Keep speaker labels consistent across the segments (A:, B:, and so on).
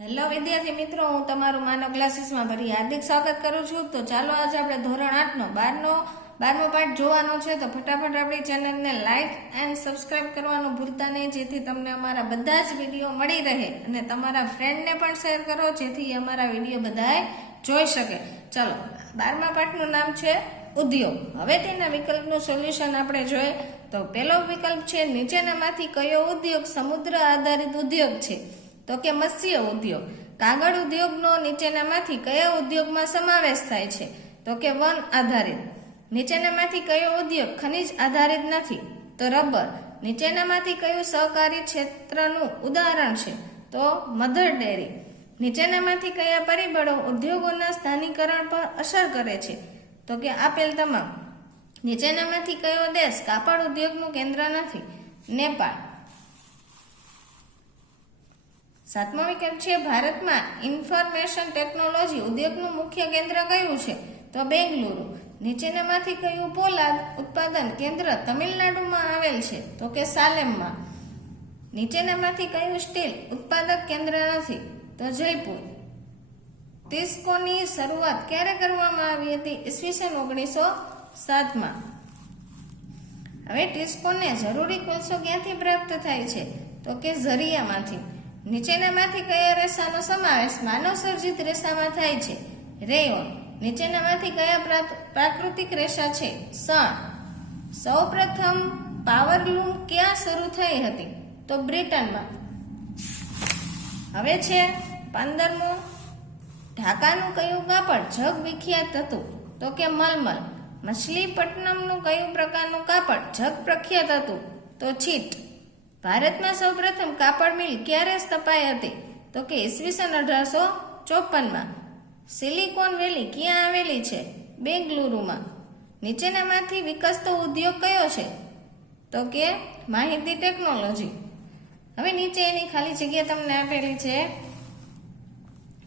A: Hello વિદ્યાર્થી મિત્રો, હું તમારું માનવ ક્લાસીસમાં ફરી હાર્દિક સ્વાગત કરું છું. તો ચાલો આજે આપણે ધોરણ આઠનો, બારનો, બારમો પાઠ જોવાનો છે. તો ફટાફટ આપણી ચેનલને લાઇક એન્ડ સબસ્ક્રાઇબ કરવાનું ભૂલતા નહીં, જેથી તમને અમારા બધા જ વીડિયો મળી રહે અને તમારા ફ્રેન્ડને પણ શેર કરો, જેથી અમારા વીડિયો બધાએ જોઈ શકે. ચાલો, બારમા પાઠનું નામ છે ઉદ્યોગ. હવે તેના વિકલ્પનું સોલ્યુશન આપણે જોઈએ. તો પહેલો વિકલ્પ છે, નીચેનામાંથી કયો ઉદ્યોગ સમુદ્ર આધારિત ઉદ્યોગ છે? તો કે મત્સ્ય ઉદ્યોગ. કાગળ ઉદ્યોગનો નીચેનામાંથી કયા ઉદ્યોગમાં સમાવેશ થાય છે? તો કે વન આધારિત. નીચેનામાંથી કયો ઉદ્યોગ ખનિજ આધારિત નથી? તો રબર. નીચેનામાંથી કયું સહકારી ક્ષેત્રનું ઉદાહરણ છે? તો મધર ડેરી. નીચેનામાંથી કયા પરિબળો ઉદ્યોગોના સ્થાનીકરણ પર અસર કરે છે? તો કે આપેલ તમામ. નીચેનામાંથી કયો દેશ કાપડ ઉદ્યોગનું કેન્દ્ર નથી? નેપાળ. સાતમો વિકલ્પ છે ભારતમાં ઇન્ફોર્મેશન ટેકનોલોજી ઉદ્યોગનું મુખ્ય કેન્દ્ર કયું છે? તો બેંગલુરુ. નીચેનામાંથી કયું પોલાદ ઉત્પાદન કેન્દ્ર તમિલનાડુમાં આવેલ છે? તો કે સાલેમમાં. નીચેનામાંથી કયું સ્ટીલ ઉત્પાદક કેન્દ્ર નથી? તો જયપુર. તિસ્કોની શરૂઆત ક્યારે કરવામાં આવી હતી? ઈસવીસન ઓગણીસો સાતમાં. હવે ટિસ્કોને જરૂરી કોલસો ક્યાંથી પ્રાપ્ત થાય છે? તો કે ઝરિયામાંથી. નીચેનામાંથી કયા રેસાનો સમાવેશ માનવ સર્જિત રેસામાં થાય છે? રેયોન. નીચેનામાંથી કયા પ્રાકૃતિક રેસા છે? સણ. સૌપ્રથમ પાવરલૂમ ક્યાં શરૂ થઈ હતી? તો બ્રિટનમાં. હવે છે પંદરમો. ઢાકાનું કયું કાપડ જગ વિખ્યાત હતું? તો કે મલમલ. મછલીપટ્ટનમનું કયું પ્રકારનું કાપડ જગ પ્રખ્યાત હતું? તો છીટ. ભારતમાં સૌપ્રથમ કાપડ મિલ ક્યારે સ્થપાઈ હતી? તો કે ઈસવીસન અઢારસો ચોપનમાં. સિલિકોન વેલી ક્યાં આવેલી છે? બેંગલુરુમાં. નીચેનામાંથી વિકસતો ઉદ્યોગ કયો છે? તો કે માહિતી ટેકનોલોજી. હવે નીચે એની ખાલી જગ્યા તમને આપેલી છે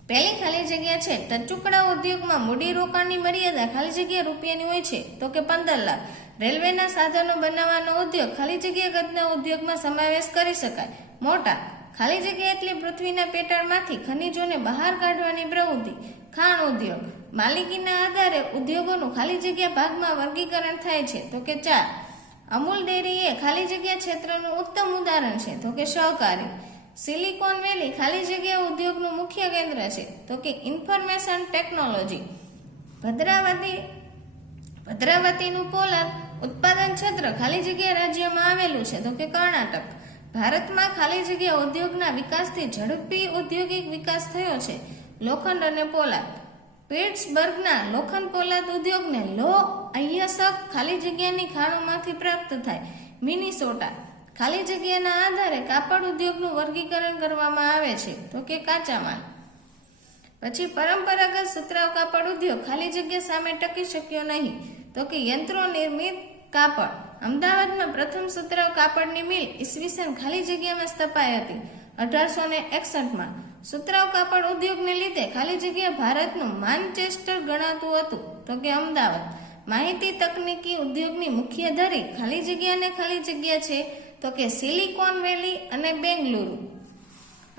A: પહેલી ખાલી જગ્યા છે ટચુકડા ઉદ્યોગમાં મૂડી રોકાણની મર્યાદા ખાલી જગ્યા રૂપિયાની હોય છે તો કે પંદર લાખ. રેલવેના સાધનો બનાવવાનો ઉદ્યોગ ખાલી જગ્યા ગતના ઉદ્યોગમાં સમાવેશ કરી શકાય. મોટા, ખાલી જગ્યા એટલે પૃથ્વીના પેટાળમાંથી ખનિજોને બહાર કાઢવાની પ્રવૃત્તિ. ખાણ ઉદ્યોગ, માલિકીના આધારે ઉદ્યોગોનું ખાલી જગ્યા ભાગમાં વર્ગીકરણ થાય છે તો કે ચાર. અમૂલ ડેરી એ ખાલી જગ્યા ક્ષેત્રનું ઉત્તમ ઉદાહરણ છે તો કે સહકારી. સિલિકોન વેલી ખાલી જગ્યા ઉદ્યોગનું મુખ્ય કેન્દ્ર છે. તો કે ઇન્ફોર્મેશન ટેકનોલોજી. ભદ્રાવતી, ભદ્રાવતીનું પોલાદ ઉત્પાદન ક્ષેત્ર ખાલી જગ્યા રાજ્યમાં આવેલું છે. તો કે કર્ણાટક. ભારતમાં ખાલી જગ્યા ઉદ્યોગના વિકાસથી ઝડપી ઔદ્યોગિક વિકાસ થયો છે. લોખંડ અને પોલાદ. પિટ્સબર્ગના લોખંડ પોલાદ ઉદ્યોગને લો અહ્યસક ખાલી જગ્યાની ખાણોમાંથી પ્રાપ્ત થાય. મિનિસોટા. ખાલી જગ્યાના આધારે કાપડ ઉદ્યોગનું વર્ગીકરણ કરવામાં આવે છે, તો કે કાચા માલ પછી પરંપરાગત સુતરાવ કાપડ ઉદ્યોગ ખાલી જગ્યા સામે ટકી શક્યો નહીં, તો કે યંત્રો નિર્મિત કાપડ. અમદાવાદમાં પ્રથમ સુતરાવ કાપડની મિલ ઈસવીસન ખાલી જગ્યામાં સ્થપાઈ હતી, અઢારસો ને એકસઠમાં. સુતરાવ કાપડ ઉદ્યોગને લીધે ખાલી જગ્યા ભારતનું માનચેસ્ટર ગણાતું હતું, તો કે અમદાવાદ. માહિતી તકનીકી ઉદ્યોગની મુખ્ય ધરી ખાલી જગ્યા ને ખાલી જગ્યા છે તો કે સિલિકોન વેલી અને બેંગલુરુ.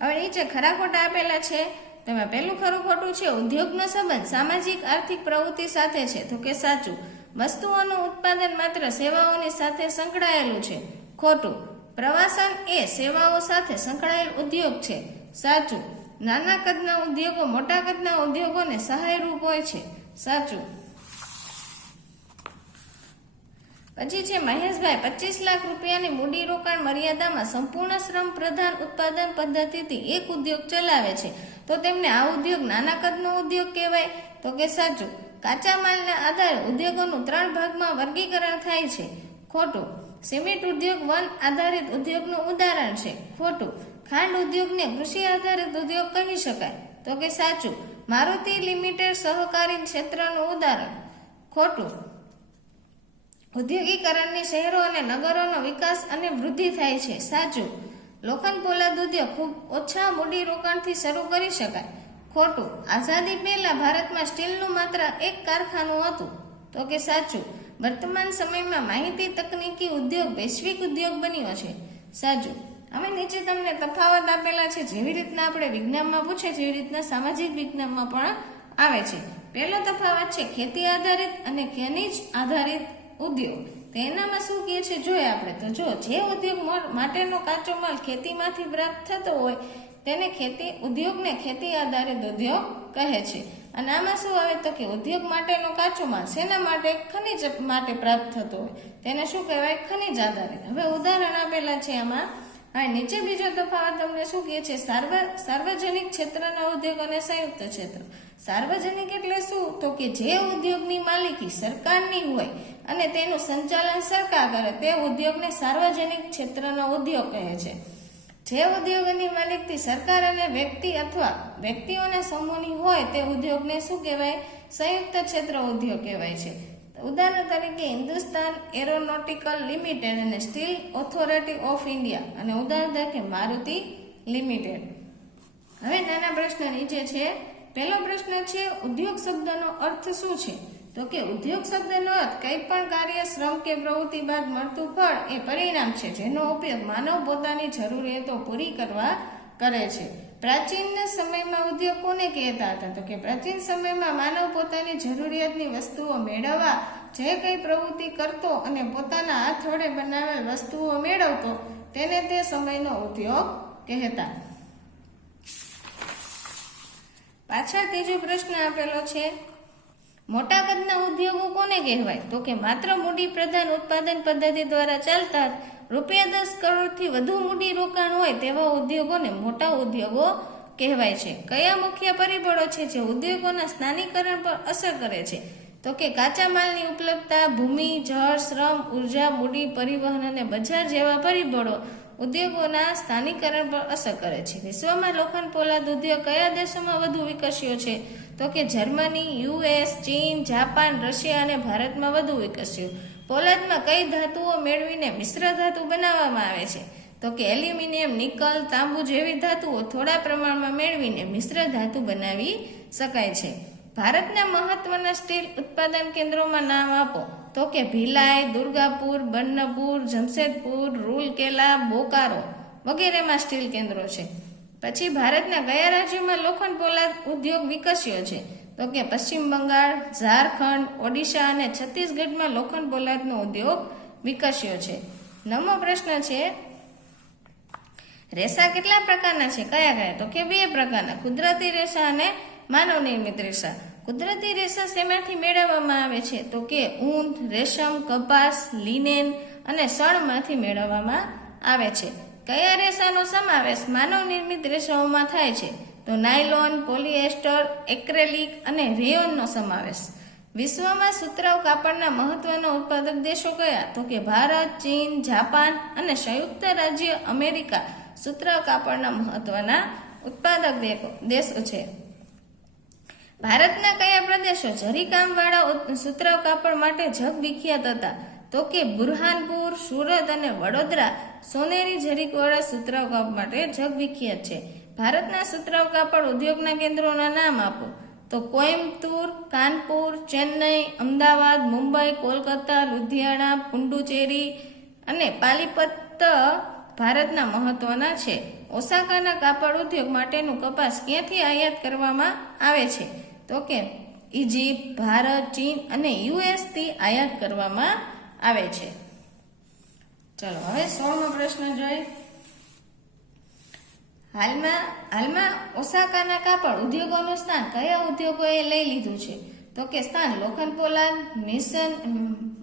A: હવે નીચે ખરા ખોટા આપેલા છે. તેમાં પહેલું ખરું ખોટું છે, ઉદ્યોગનો સંબંધ સામાજિક, આર્થિક પ્રવૃત્તિ સાથે છે. તો કે સાચું. વસ્તુઓનું ઉત્પાદન માત્ર સેવાઓની સાથે સંકળાયેલું છે. ખોટું. પ્રવાસન એ સેવાઓ સાથે સંકળાયેલ ઉદ્યોગ છે. સાચું. નાના કદના ઉદ્યોગો મોટા કદના ઉદ્યોગોને સહાયરૂપ હોય છે. સાચું. પછી છે મહેશભાઈ, પચીસ લાખ રૂપિયાની મૂડી રોકાણ મર્યાદામાં સંપૂર્ણ શ્રમ પ્રધાન ઉત્પાદન પદ્ધતિથી એક ઉદ્યોગ ચલાવે છે. તો તેમને આ ઉદ્યોગ નાના કદનો ઉદ્યોગ કહેવાય. તો કે સાચું, કાચા માલના આધારે ઉદ્યોગોનું ત્રણ ભાગમાં વર્ગીકરણ થાય છે. ખોટું, સિમેન્ટ ઉદ્યોગ વન આધારિત ઉદ્યોગનું ઉદાહરણ છે. ખોટું, ખાંડ ઉદ્યોગને કૃષિ આધારિત ઉદ્યોગ કહી શકાય. તો કે સાચું, મારુતિ લિમિટેડ સહકારી ક્ષેત્રનું ઉદાહરણ. ખોટું ઔદ્યોગિકરણની શહેરો અને નગરોનો વિકાસ અને વૃદ્ધિ થાય છે. સાચું. લોખંડ પોલાદ ઉદ્યોગ ખૂબ ઓછા મૂડી રોકાણથી શરૂ કરી શકાય. ખોટું. આઝાદી પહેલાં ભારતમાં સ્ટીલનું માત્ર એક કારખાનું હતું. તો કે સાચું. વર્તમાન સમયમાં માહિતી તકનીકી ઉદ્યોગ વૈશ્વિક ઉદ્યોગ બન્યો છે. સાચું. હવે નીચે તમને તફાવત આપેલા છે. જેવી રીતના આપણે વિજ્ઞાનમાં પૂછે જેવી રીતના સામાજિક વિજ્ઞાનમાં પણ આવે છે. પહેલો તફાવત છે ખેતી આધારિત અને ખનિજ આધારિત ઉદ્યોગ. તો એનામાં શું કહે છે? જોઈએ આપણે. તો જો જે ઉદ્યોગ માટેનો કાચો માલ ખેતીમાંથી પ્રાપ્ત થતો હોય, તેને ખેતી, ઉદ્યોગને ખેતી આધારિત ઉદ્યોગ કહે છે. અને આમાં શું આવે? તો કે ઉદ્યોગ માટેનો કાચો માલ શેના માટે? ખનિજ માટે પ્રાપ્ત થતો હોય. તેને શું કહેવાય? ખનિજ આધારિત. હવે ઉદાહરણ આપેલા છે આમાં હા, નીચે બીજો તફાવત તમને શું કહે છે? સાર્વ, સાર્વજનિક ક્ષેત્રના ઉદ્યોગ અને સંયુક્ત ક્ષેત્ર. સાર્વજનિક એટલે શું? તો કે જે ઉદ્યોગની માલિકી સરકારની હોય અને તેનું સંચાલન સરકાર કરે, તે ઉદ્યોગને સાર્વજનિક ક્ષેત્રનો ઉદ્યોગ કહે છે. જે ઉદ્યોગની માલિકથી સરકાર અને વ્યક્તિ અથવા વ્યક્તિઓના સમૂહની હોય, તે ઉદ્યોગને શું કહેવાય? સંયુક્ત ક્ષેત્ર ઉદ્યોગ કહેવાય છે. ઉદાહરણ તરીકે હિન્દુસ્તાન એરોનોટિકલ લિમિટેડ અને સ્ટીલ ઓથોરિટી ઓફ ઇન્ડિયા અને ઉદાહરણ તરીકે મારુતિ લિમિટેડ. હવે નાના પ્રશ્ન નીચે છે. પહેલો પ્રશ્ન છે, ઉદ્યોગ શબ્દનો અર્થ શું છે? તો કે ઉદ્યોગ શબ્દનો અર્થ કંઈ પણ કાર્ય, શ્રમ કે પ્રવૃત્તિ બાદ મળતું ફળ એ પરિણામ છે, જેનો ઉપયોગ માનવ પોતાની જરૂરિયાતો પૂરી કરવા કરે છે. પ્રાચીન સમયમાં ઉદ્યોગ કોને કહેતા હતા? તો કે પ્રાચીન સમયમાં માનવ પોતાની જરૂરિયાતની વસ્તુઓ મેળવવા જે કંઈ પ્રવૃત્તિ કરતો અને પોતાના હાથ વડે બનાવેલ વસ્તુઓ મેળવતો, તેને તે સમયનો ઉદ્યોગ કહેતા. પાછળ ત્રીજો પ્રશ્ન આપેલો છે, મોટા કદના ઉદ્યોગો કોને કહેવાય? તો કે માત્ર મૂડી પ્રધાન ઉત્પાદન પદ્ધતિ દ્વારા ચાલતા રૂપિયા દસ કરોડથી વધુ મૂડી રોકાણ હોય તેવા ઉદ્યોગોને મોટા ઉદ્યોગો કહેવાય છે. કયા મુખ્ય પરિબળો છે જે ઉદ્યોગોના સ્થાનીકરણ પર અસર કરે છે? તો કે કાચા માલની ઉપલબ્ધતા, ભૂમિ, જળ, શ્રમ, ઊર્જા, મૂડી, પરિવહન અને બજાર જેવા પરિબળો ઉદ્યોગોના સ્થાનીકરણ પર અસર કરે છે. વિશ્વમાં લોખંડ પોલાદ ઉદ્યોગ કયા દેશોમાં વધુ વિકસ્યો છે? તો કે જર્મની યુએસ ચીન, જાપાન, રશિયા અને ભારતમાં વધુ વિકસ્યો. પોલાદમાં કઈ ધાતુઓ મેળવીને મિશ્ર ધાતુ બનાવવામાં આવે છે? તો કે એલ્યુમિનિયમ, નિકલ, તાંબુ જેવી ધાતુઓ થોડા પ્રમાણમાં મેળવીને મિશ્ર ધાતુ બનાવી શકાય છે. ભારતના મહત્વના સ્ટીલ ઉત્પાદન કેન્દ્રોમાં નામ આપો. તો કે ભિલાઈ, દુર્ગાપુર, બન્નપુર, જમશેદપુર, રૂલકેલા, બોકારો વગેરેમાં સ્ટીલ કેન્દ્રો છે. પછી ભારતના કયા રાજ્યોમાં લોખંડ પોલાદ ઉદ્યોગ વિકસ્યો છે. તો કે પશ્ચિમ બંગાળ, ઝારખંડ, ઓડિશા અને છત્તીસગઢમાં લોખંડ પોલાદનો ઉદ્યોગ વિકસ્યો છે. નવમો પ્રશ્ન છે, રેસા કેટલા પ્રકારના છે? કયા કયા? તો કે બે પ્રકારના, કુદરતી રેસા અને માનવ નિર્મિત રેસા. કુદરતી રેસા શેમાંથી મેળવવામાં આવે છે? તો કે ઊંટ રેશમ, કપાસ, લિનેન અને સણમાંથી મેળવવામાં આવે છે. કયા રેસાનો સમાવેશ માનવ નિર્મિત રેસાઓમાં થાય છે? તો નાયલોન, પોલિએસ્ટર, એક્રેલિક અને રેયોનનો સમાવેશ. વિશ્વમાં સુતરાઉ કાપડના મહત્વના ઉત્પાદક દેશો કયા? તો કે ભારત, ચીન, જાપાન અને સંયુક્ત રાજ્ય અમેરિકા સુતરાઉ કાપડના મહત્વના ઉત્પાદક દેશો છે. ભારતના કયા પ્રદેશો જરીકામવાળા સુતરાઉ કાપડ માટે જગ વિખ્યાત હતા? તો કે બુરહાનપુર, સુરત અને વડોદરા સોનેરી જરીકવાળા સુતરાઉ કાપડ માટે જગ વિખ્યાત છે. ભારતના સુતરાઉ કાપડ ઉદ્યોગના કેન્દ્રોના નામ આપો. તો કોઇમ્બતુર, કાનપુર, ચેન્નઈ, અમદાવાદ, મુંબઈ, કોલકાતા, લુધિયાણા, પુંડુચેરી અને પાલીપત ભારતના મહત્વના છે. ઓસાકાના કાપડ ઉદ્યોગ માટેનું કપાસ ક્યાંથી આયાત કરવામાં આવે છે? તો કે ઇજિપ્ત ભારત, ચીન અને યુએસથી આયાત કરવામાં આવે છે. ચલો, હવે સોળમો પ્રશ્ન જોઈએ. હાલમાં હાલમાં ઓસાકાના કાપડ ઉદ્યોગોનું સ્થાન કયા ઉદ્યોગોએ લઈ લીધું છે? તો કે સ્થાન લોખંડ પોલાદ મિશન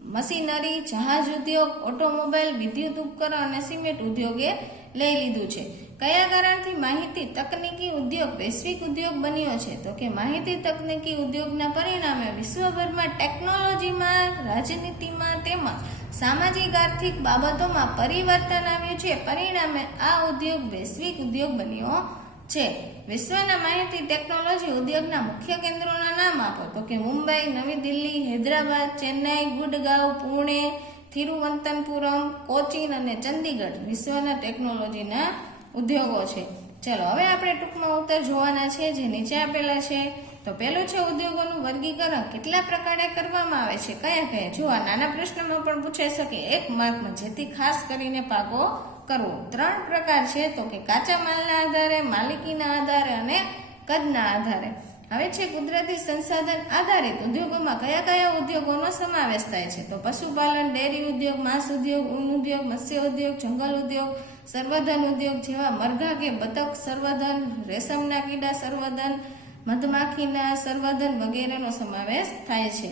A: મશીનરી, જહાજ ઉદ્યોગ, ઓટોમોબાઈલ, વિદ્યુત ઉપકરણ અને સિમેન્ટ ઉદ્યોગે લઈ લીધું છે. કયા કારણથી માહિતી તકનીકી ઉદ્યોગ, વૈશ્વિક ઉદ્યોગ બન્યો છે? તો કે માહિતી તકનીકી ઉદ્યોગના પરિણામે વિશ્વભરમાં ટેકનોલોજીમાં, રાજનીતિમાં તેમજ સામાજિક આર્થિક બાબતોમાં પરિવર્તન આવ્યું છે. પરિણામે આ ઉદ્યોગ વૈશ્વિક ઉદ્યોગ બન્યો છે. વિશ્વના માહિતી ટેકનોલોજી ઉદ્યોગના મુખ્ય કેન્દ્રોના નામ આપો. તો કે મુંબઈ, નવી દિલ્હી, હૈદરાબાદ, ચેન્નાઈ, ગુડગાંવ, પુણે થિરુવંતનપુરમ કોચીન અને ચંદીગઢ વિશ્વના ટેકનોલોજીના ઉદ્યોગો છે. ચલો, હવે આપણે ટૂંકમાં ઉત્તર જોવાના છે, જે નીચે આપેલા છે. તો પહેલું છે ઉદ્યોગોનું વર્ગીકરણ. કેટલા પ્રકારે કરવામાં આવે છે? કયા કયા? જો આ નાના પ્રશ્નમાં પણ પૂછાઈ શકે. એક માર્કમાં જેથી ખાસ કરીને પાકો કરવો. ત્રણ પ્રકાર છે, તો કે કાચા માલના આધારે, માલિકીના આધારે અને કદના આધારે. હવે છે, કુદરતી સંસાધન આધારિત ઉદ્યોગોમાં કયા કયા ઉદ્યોગોનો સમાવેશ થાય છે? તો પશુપાલન, ડેરી ઉદ્યોગ, માંસ ઉદ્યોગ, ઊન ઉદ્યોગ, મત્સ્ય ઉદ્યોગ, જંગલ ઉદ્યોગ સંવર્ધન ઉદ્યોગ જેવા મરઘા કે બતક સંવર્ધન રેશમના કીડા સંવર્ધન મધમાખીના સંવર્ધન વગેરેનો સમાવેશ થાય છે.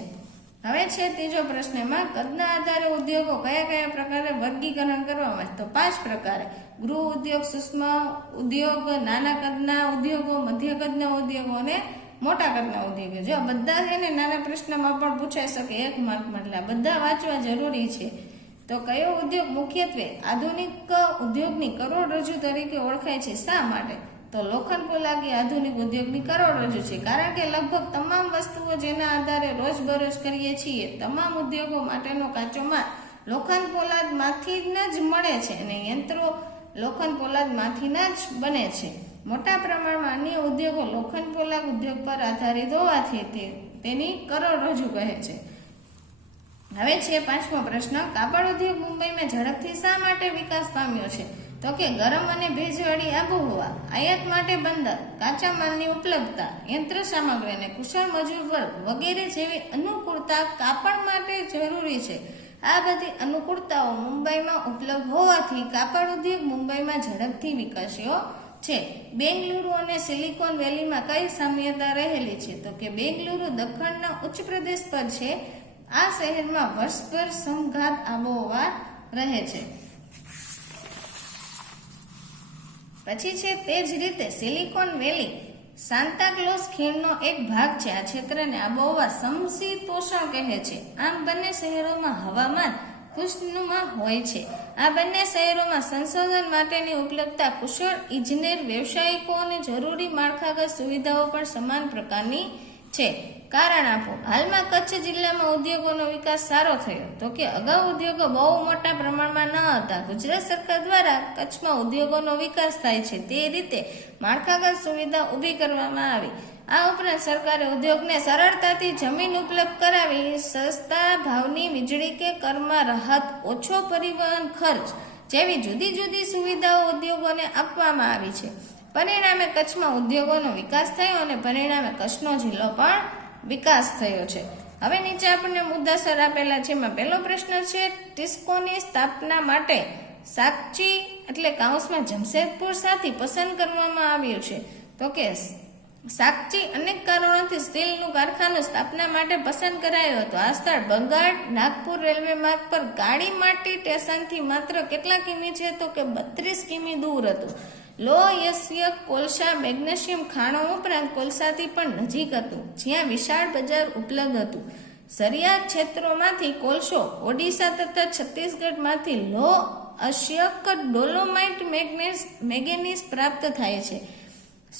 A: હવે છે, ત્રીજો પ્રશ્નમાં કદના આધારે ઉદ્યોગો કયા કયા પ્રકારે વર્ગીકરણ કરવામાં આવે? તો પાંચ પ્રકારે. ગૃહ ઉદ્યોગ, સૂક્ષ્મ ઉદ્યોગ, નાના કદના ઉદ્યોગો મધ્ય કદના ઉદ્યોગો અને મોટા કદના ઉદ્યોગો, જો આ બધા છે ને નાના પ્રશ્નમાં પણ પૂછાઈ શકે એક માર્ક આ બધા વાંચવા જરૂરી છે. તો કયો ઉદ્યોગ મુખ્યત્વે આધુનિક ઉદ્યોગની કરોડરજ્જુ તરીકે ઓળખાય છે? શા માટે? તો લોખંડ પોલાકી આધુનિક ઉદ્યોગની કરોડરજ્જુ છે. કારણ કે લગભગ તમામ વસ્તુઓ જેના આધારે રોજબરોજ કરીએ છીએ, તમામ ઉદ્યોગો માટેનો કાચો માલ લોખંડ પોલાદમાંથી જ મળે છે અને યંત્રો લોખંડ પોલાદમાંથી જ બને છે. મોટા પ્રમાણમાં અન્ય ઉદ્યોગો લોખંડ પોલાદ ઉદ્યોગ પર આધારિત હોવાથી તે તેની કરોડરજ્જુ કહે છે. હવે છે પાંચમો પ્રશ્ન, કાપડ ઉદ્યોગ મુંબઈમાં ઝડપથી શા માટે વિકાસ પામ્યો છે? તો કે ગરમ અને ભેજવાળી આબોહવા, આયાત માટે બંદર, કાચા માલની ઉપલબ્ધતા, યંત્ર સામગ્રી અને કુશળ મજૂર વર્ગ વગેરે જેવી અનુકૂળતા કાપડ માટે જરૂરી છે. આ બધી અનુકૂળતાઓ મુંબઈમાં ઉપલબ્ધ હોવાથી કાપડ ઉદ્યોગ મુંબઈમાં ઝડપથી વિકસ્યો છે. બેંગલુરુ અને સિલિકોન વેલીમાં કઈ સામ્યતા રહેલી છે? તો કે બેંગલુરુ દખણના ઉચ્ચ પ્રદેશ પર છે. આ શહેરમાં વર્ષભર સમઘાત આબોહવા રહે છે. પછી છે તે જ રીતે સિલિકોન વેલી સાન્તાક્લોઝ ખીણનો એક ભાગ છે. આ ક્ષેત્રને આબોહવા સમશીતોષણ કહે છે. આમ બંને શહેરોમાં હવામાન ખુશનુમા હોય છે. આ બંને શહેરોમાં સંશોધન માટેની ઉપલબ્ધતા કુશળ, ઇજનેર, વ્યવસાયિકો અને જરૂરી માળખાગત સુવિધાઓ પણ સમાન પ્રકારની છે. કારણ આપો, હાલમાં કચ્છ જિલ્લામાં ઉદ્યોગોનો વિકાસ સારો થયો. તો કે અગાઉ ઉદ્યોગો બહુ મોટા પ્રમાણમાં ન હતા. ગુજરાત સરકાર દ્વારા કચ્છમાં ઉદ્યોગોનો વિકાસ થાય છે તે રીતે માળખાગત સુવિધા ઊભી કરવામાં આવી. આ ઉપરાંત સરકારે ઉદ્યોગને સરળતાથી જમીન ઉપલબ્ધ કરાવી સસ્તા ભાવની વીજળી કે કરમાં રાહત, ઓછો પરિવહન ખર્ચ જેવી જુદી જુદી સુવિધાઓ ઉદ્યોગોને આપવામાં આવી છે. પરિણામે કચ્છમાં ઉદ્યોગોનો વિકાસ થયો અને પરિણામે કચ્છનો જિલ્લો પણ વિકાસ થયો છે. હવે નીચે આપણને મુદ્દાસર આપેલા છે. એમાં પહેલો પ્રશ્ન છે, ટિસ્કોની સ્થાપના માટે સાકચી એટલે કાઉસમાં જમશેદપુર સાથે પસંદ કરવામાં આવ્યું છે. તો કે સાકચી અનેક કારણોથી સ્ટીલનું કારખાનું સ્થાપના માટે પસંદ કરાયું હતું. આ સ્થળ બંગાળ, નાગપુર રેલવે માર્ગ પર ગાડી માટી સ્ટેશનથી માત્ર કેટલા કિમી છે? તો કે બત્રીસ કિમી દૂર હતું. લો યસ્ય કોલસા મેગ્નેશિયમ ખાણો ઉપરાંત કોલસાથી પણ નજીક હતું, જ્યાં વિશાળ બજાર ઉપલબ્ધ હતું. સરિયા ક્ષેત્રોમાંથી કોલસો, ઓડિશા તથા છત્તીસગઢમાંથી લો અશ્યક ડોલોમાઇટ મેગ્નેસ મેગેનીસ પ્રાપ્ત થાય છે.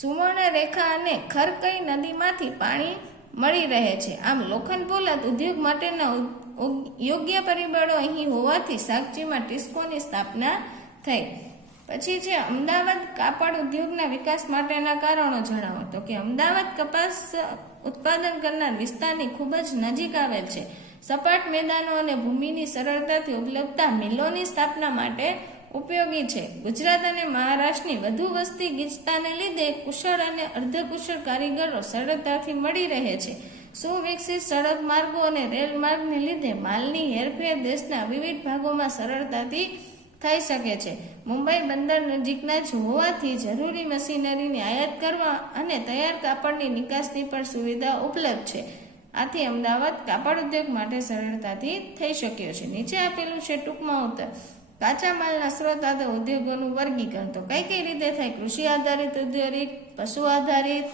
A: સુવર્ણ રેખા અને ખરકઈ નદીમાંથી પાણી મળી રહે છે. આમ લોખંડ પોલાદ ઉદ્યોગ માટેના યોગ્ય પરિબળો અહીં હોવાથી સાગચીમાં ટિસ્કોની સ્થાપના થઈ. પછી છે અમદાવાદ કાપડ ઉદ્યોગના વિકાસ માટેના કારણો જણાવો. તો કે અમદાવાદ કપાસ ઉત્પાદન કરનાર વિસ્તારની ખૂબ જ નજીક આવેલ છે. સપાટ મેદાનો અને ભૂમિની સરળતાથી ઉપલબ્ધતા મિલોની સ્થાપના માટે ઉપયોગી છે. ગુજરાત અને મહારાષ્ટ્રની વધુ વસ્તી ગીચતાને લીધે કુશળ અને અર્ધકુશળ કારીગરો સરળતાથી મળી રહે છે. સુવિકસિત સડક માર્ગો અને રેલ માર્ગને લીધે માલની હેરફેર દેશના વિવિધ ભાગોમાં સરળતાથી થઈ શકે છે. મુંબઈ બંદર નજીકના જ હોવાથી જરૂરી મશીનરીની આયાત કરવા અને તૈયાર કાપડની નિકાસની પણ સુવિધા ઉપલબ્ધ છે. આથી અમદાવાદ કાપડ ઉદ્યોગ માટે સરળતાથી થઈ શક્યો છે. નીચે આપેલું છે ટૂંકમાં ઉત્તર. કાચા માલના સ્ત્રોત આધાર ઉદ્યોગોનું વર્ગીકરણ. તો કઈ કઈ રીતે થાય? કૃષિ આધારિત ઉદ્યોગ, પશુ આધારિત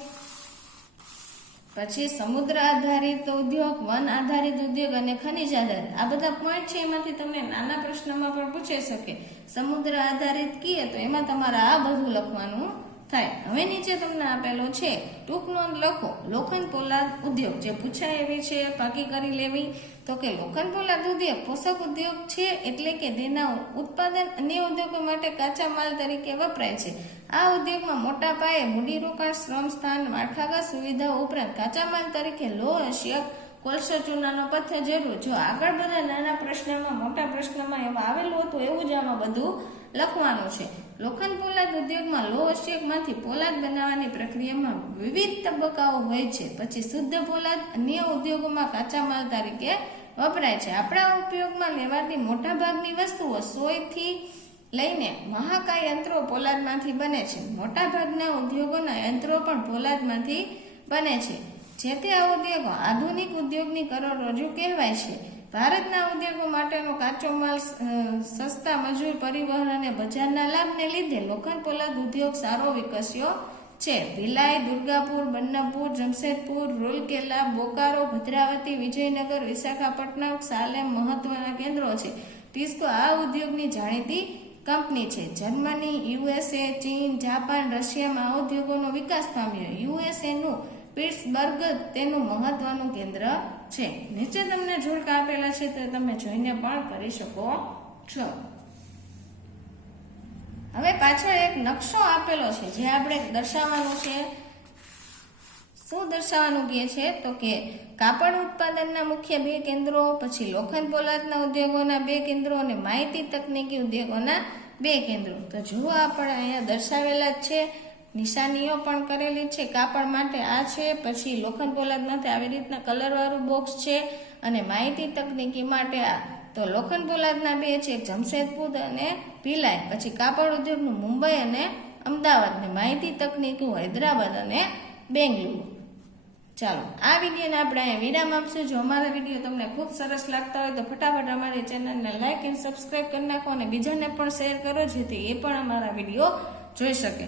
A: પછી સમુદ્ર આધારિત ઉદ્યોગ, વન આધારિત ઉદ્યોગ અને ખનિજ આધારિત. આ બધા પોઈન્ટ છે, એમાંથી તમને નાના પ્રશ્નમાં પણ પૂછી શકે. સમુદ્ર આધારિત કીએ તો એમાં તમારે આ બધું લખવાનું થાય. હવે નીચે તમને આપેલો છે ટૂંક નોંધ લખો. લોખંડ પોલાદ ઉદ્યોગ. જે પૂછાય એવી છે પાકી કરી લેવી. તો કે લોખંડ પોલાદ ઉદ્યોગ પોષક ઉદ્યોગ છે એટલે કે તેના ઉત્પાદન અન્ય ઉદ્યોગો માટે કાચા માલ તરીકે વપરાય છે. આ ઉદ્યોગમાં મોટા પાયે મૂડીરોકાણ શ્રમ સ્થાન માળખાગત સુવિધાઓ ઉપરાંત કાચા માલ તરીકે લોહ અશ્યક કોલસો ચૂનાનો પથ્થર જરૂર. જો આગળ બધા નાના પ્રશ્નમાં, મોટા પ્રશ્નમાં એમાં આવેલું હતું, એવું જ આમાં બધું લખવાનું છે. લોખંડ પોલાદ ઉદ્યોગમાં લોહ અશ્યકમાંથી પોલાદ બનાવવાની પ્રક્રિયામાં વિવિધ તબક્કાઓ હોય છે. પછી શુદ્ધ પોલાદ અન્ય ઉદ્યોગોમાં કાચા માલ તરીકે વપરાય છે. આપણા ઉપયોગમાં લેવાતી મોટાભાગની વસ્તુઓ સોયથી લઈને મહાકાય યંત્રો પોલાદમાંથી બને છે. મોટાભાગના ઉદ્યોગોના યંત્રો પણ પોલાદમાંથી બને છે. જે તે ઉદ્યોગો આધુનિક ઉદ્યોગની કરોડરજ્જુ કહેવાય છે. ભારતના ઉદ્યોગો માટેનો કાચો માલ સસ્તા મજૂર પરિવહન અને બજારના લાભને લીધે લોખંડ પોલાદ ઉદ્યોગ સારો વિકસ્યો છે. ભિલાઈ, દુર્ગાપુર બન્નાપુર જમશેદપુર, રોલકેલા, બોકારો, ભદ્રાવતી, વિજયનગર, વિશાખાપટ્ટનમ સાલેમ મહત્વના કેન્દ્રો છે. ટિસ્કો આ ઉદ્યોગની જાણીતી કંપની છે. જર્મની યુએસએ ચીન, જાપાન, રશિયામાં આ ઉદ્યોગોનો વિકાસ પામ્યો. યુએસએનું પિટ્સબર્ગ તેનું મહત્વનું કેન્દ્ર છે. નીચે તમને ઝુલકા આપેલા છે તે તમે જોઈને પણ કરી શકો છો. હવે પાછળ એક નકશો આપેલો છે, જે આપણે દર્શાવવાનું છે. શું દર્શાવવાનું કહે છે? તો કે કાપડ ઉત્પાદનના મુખ્ય બે કેન્દ્રો, પછી લોખંડ પોલાદના ઉદ્યોગોના બે કેન્દ્રો અને માહિતી તકનીકી ઉદ્યોગોના બે કેન્દ્રો. તો જુઓ આપણે અહીંયા દર્શાવેલા જ છે. નિશાનીઓ પણ કરેલી છે. કાપડ માટે આ છે, પછી લોખંડ પોલાદ માટે આવી રીતના કલરવાળું બોક્સ છે અને માહિતી તકનીકી માટે આ. તો લોખંડ પોલાદના બે છે, જમશેદપુર અને ભિલાઈ. પછી કાપડ ઉદ્યોગનું મુંબઈ અને અમદાવાદ. ને માહિતી તકનીકનું હૈદરાબાદ અને બેંગલુરુ. ચાલો, આ વિડીયોને આપણે અહીંયા વિરામ આપશું. જો અમારા વીડિયો તમને ખૂબ સરસ લાગતા હોય તો ફટાફટ અમારી ચેનલને લાઇક એન્ડ સબસ્ક્રાઇબ કરી નાખો અને બીજાને પણ શેર કરો, જેથી એ પણ અમારા વીડિયો જોઈ શકે.